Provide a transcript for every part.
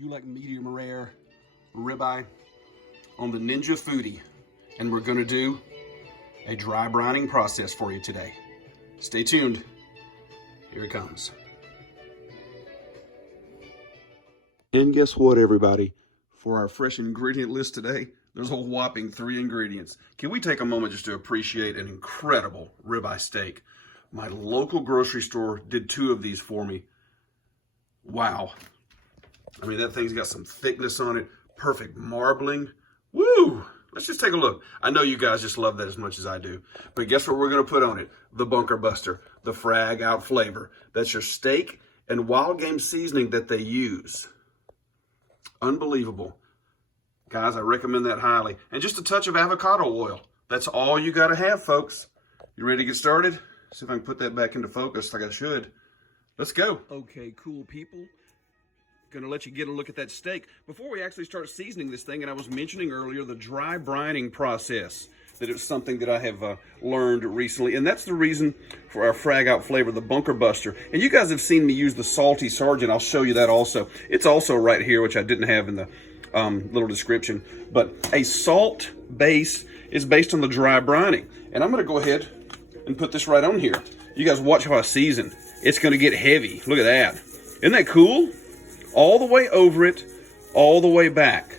you like medium rare ribeye on the Ninja Foodi, and we're gonna do a dry brining process for you today. Stay tuned. Here it comes. And guess what, everybody? For our fresh ingredient list today, there's a whopping 3 ingredients. Can we take a moment just to appreciate an incredible ribeye steak? My local grocery store did 2 of these for me. Wow. I mean, that thing's got some thickness on it, perfect marbling. Woo! Let's just take a look. I know you guys just love that as much as I do. But guess what we're going to put on it? The Bunker Buster, the Frag out flavor. That's your steak and wild game seasoning that they use. Unbelievable. Guys, I recommend that highly. And just a touch of avocado oil. That's all you got to have, folks. You ready to get started? See if I can put that back into focus like I should. Let's go. Okay, cool people. Gonna let you get a look at that steak. Before we actually start seasoning this thing, and I was mentioning earlier the dry brining process, that it's something that I have learned recently, and that's the reason for our Frag out flavor, the Bunker Buster. And you guys have seen me use the Salty Sergeant. I'll show you that also. It's also right here, which I didn't have in the little description. But a salt base is based on the dry brining. And I'm gonna go ahead and put this right on here. You guys watch how I season. It's gonna get heavy. Look at that. Isn't that cool? All the way over it, all the way back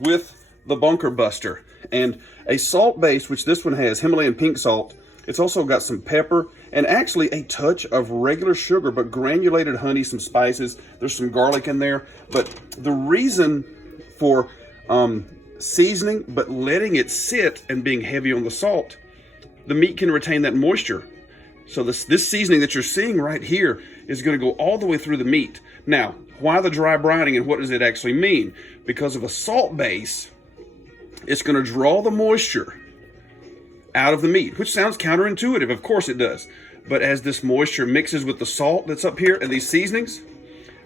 with the Bunker Buster. And a salt base, which this one has, Himalayan pink salt. It's also got some pepper and actually a touch of regular sugar, but granulated honey, some spices. There's some garlic in there. But the reason for seasoning, but letting it sit and being heavy on the salt, the meat can retain that moisture. So this seasoning that you're seeing right here is going to go all the way through the meat. Now, why the dry brining and what does it actually mean? Because of a salt base, it's going to draw the moisture out of the meat, which sounds counterintuitive. Of course it does. But as this moisture mixes with the salt that's up here and these seasonings,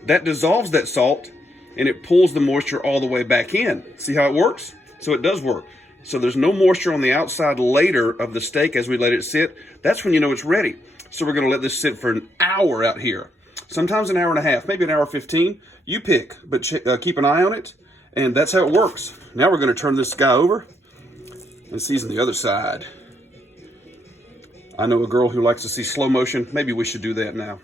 that dissolves that salt and it pulls the moisture all the way back in. See how it works? So it does work. So there's no moisture on the outside later of the steak as we let it sit. That's when you know it's ready. So we're going to let this sit for an hour out here. Sometimes an hour and a half, maybe an hour 15. You pick, but keep an eye on it. And that's how it works. Now we're going to turn this guy over and season the other side. I know a girl who likes to see slow motion. Maybe we should do that now.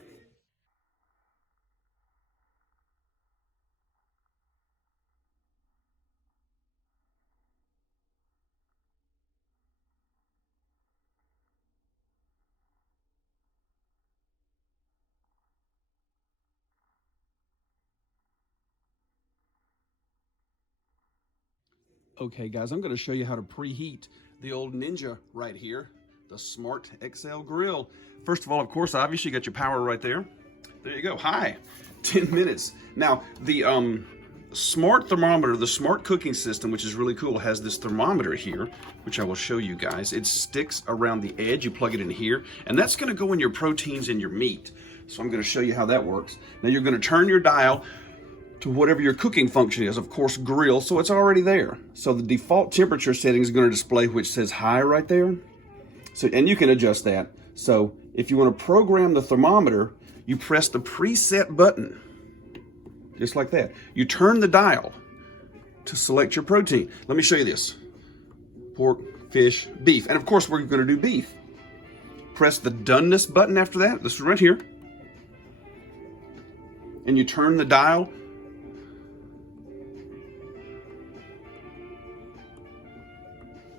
Okay guys, I'm going to show you how to preheat the old Ninja right here, the Smart XL grill. First of all, of course, obviously you got your power right there. There you go. Hi. 10 minutes. Now, the smart thermometer, the smart cooking system, which is really cool, has this thermometer here, which I will show you guys. It sticks around the edge. You plug it in here, and that's going to go in your proteins and your meat. So I'm going to show you how that works. Now you're going to turn your dial to whatever your cooking function is, of course, grill, so it's already there. So the default temperature setting is going to display which says high right there. So, and you can adjust that. So if you want to program the thermometer, you press the preset button, just like that. You turn the dial to select your protein. Let me show you this. Pork, fish, beef. And of course, we're going to do beef. Press the doneness button after that. This is right here. And you turn the dial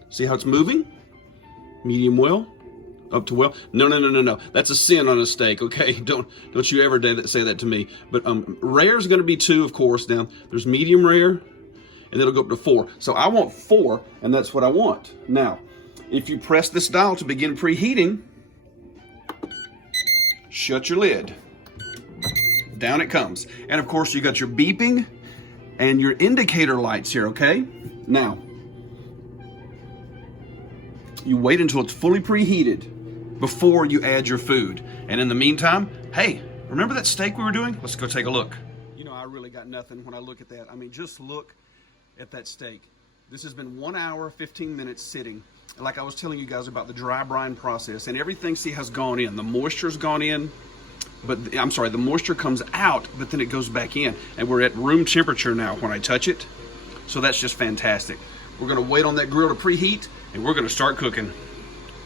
See how it's moving? Medium well, up to well. No. That's a sin on a steak, okay? Don't you ever say that to me. But rare is gonna be 2, of course. Down there's medium rare, and it'll go up to 4. So I want 4, and that's what I want. Now, if you press this dial to begin preheating, shut your lid. Down it comes. And of course, you got your beeping and your indicator lights here, okay? Now, you wait until it's fully preheated before you add your food. And in the meantime, hey, remember that steak we were doing? Let's go take a look. You know, I really got nothing when I look at that. I mean, just look at that steak. This has been 1 hour, 15 minutes sitting. Like I was telling you guys about the dry brine process, and everything, see, has gone in. The moisture's gone in. but I'm sorry, the moisture comes out, but then it goes back in. And we're at room temperature now when I touch it. So that's just fantastic. We're gonna wait on that grill to preheat, and we're gonna start cooking.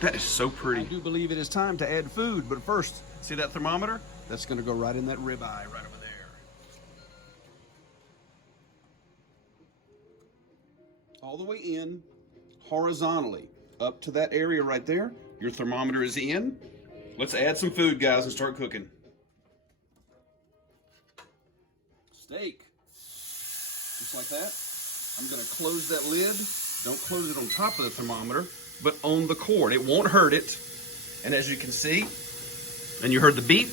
That is so pretty. I do believe it is time to add food, but first, see that thermometer? That's gonna go right in that ribeye right over there. All the way in, horizontally, up to that area right there. Your thermometer is in. Let's add some food, guys, and start cooking. Steak. Just like that. I'm gonna close that lid. Don't close it on top of the thermometer, but on the cord. It won't hurt it. And as you can see, and you heard the beep,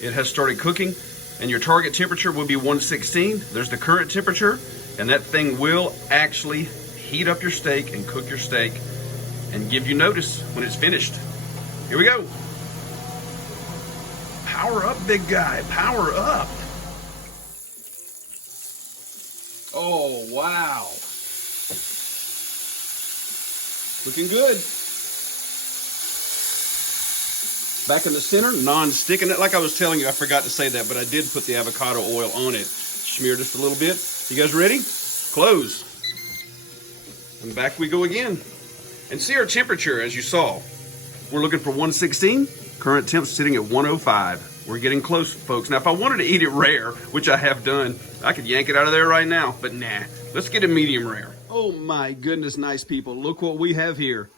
it has started cooking, and your target temperature will be 116. There's the current temperature, and that thing will actually heat up your steak and cook your steak and give you notice when it's finished. Here we go. Power up, big guy, power up. Oh, wow. Looking good. Back in the center, non-stick. And like I was telling you, I forgot to say that, but I did put the avocado oil on it. Smear just a little bit. You guys ready? Close. And back we go again. And see our temperature, as you saw. We're looking for 116. Current temp's sitting at 105. We're getting close, folks. Now, if I wanted to eat it rare, which I have done, I could yank it out of there right now. But nah, let's get it medium rare. Oh my goodness, nice people. Look what we have here.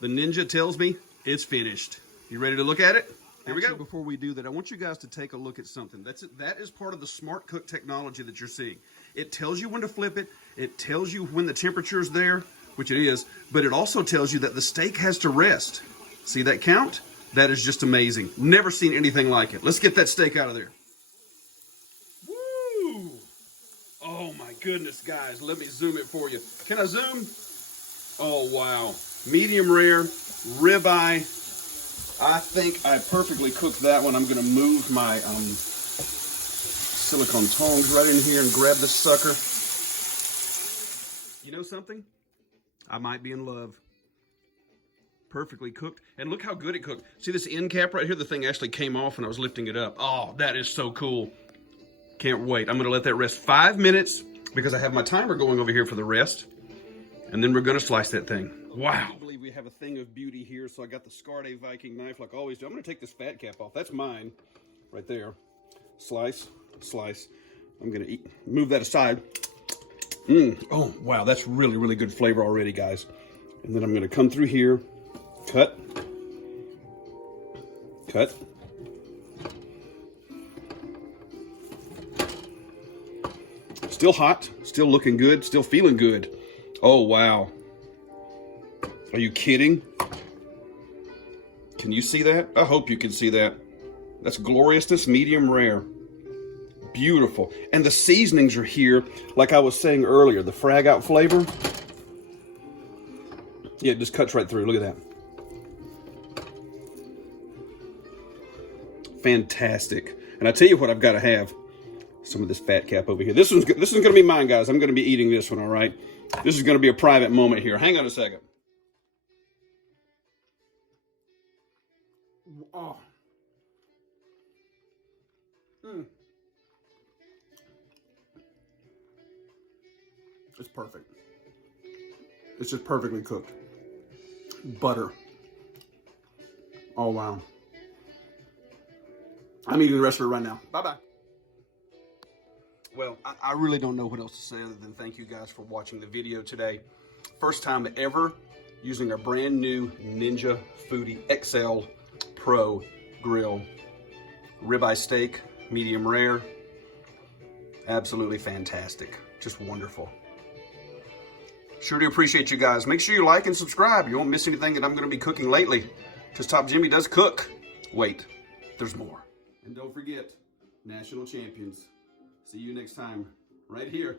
The Ninja tells me it's finished. You ready to look at it? Here we go. Before we do that, I want you guys to take a look at something. That is part of the Smart Cook technology that you're seeing. It tells you when to flip it. It tells you when the temperature is there, which it is, but it also tells you that the steak has to rest. See that count? That is just amazing. Never seen anything like it. Let's get that steak out of there. Woo! Oh my goodness, guys. Let me zoom it for you. Can I zoom? Oh, wow. Medium rare, ribeye. I think I perfectly cooked that one. I'm going to move my silicone tongs right in here and grab this sucker. You know something? I might be in love. Perfectly cooked. And look how good it cooked. See this end cap right here? The thing actually came off when I was lifting it up. Oh, that is so cool. Can't wait. I'm going to let that rest 5 minutes because I have my timer going over here for the rest. And then we're going to slice that thing. Wow. I believe we have a thing of beauty here. So I got the Scarde Viking knife like I always do. I'm going to take this fat cap off. That's mine right there. Slice, slice. I'm going to move that aside. Oh, wow. That's really, really good flavor already, guys. And then I'm going to come through here. Cut. Cut. Still hot. Still looking good. Still feeling good. Oh, wow. Are you kidding? Can you see that? I hope you can see that. That's gloriousness, medium rare. Beautiful. And the seasonings are here, like I was saying earlier, the Frag out flavor. Yeah, it just cuts right through. Look at that. Fantastic. And I tell you what, I've got to have some of this fat cap over here. This is going to be mine, guys. I'm going to be eating this one, all right? This is going to be a private moment here. Hang on a second. Oh. It's perfect. It's just perfectly cooked. Butter. Oh, wow. I'm eating the rest of it right now. Bye-bye. Well, I really don't know what else to say other than thank you guys for watching the video today. First time ever using a brand new Ninja Foodi XL Pro grill. Ribeye steak, medium rare. Absolutely fantastic. Just wonderful. Sure do appreciate you guys. Make sure you like and subscribe. You won't miss anything that I'm going to be cooking lately. Because Top Jimmy does cook. Wait, there's more. And don't forget, national champions. See you next time, right here.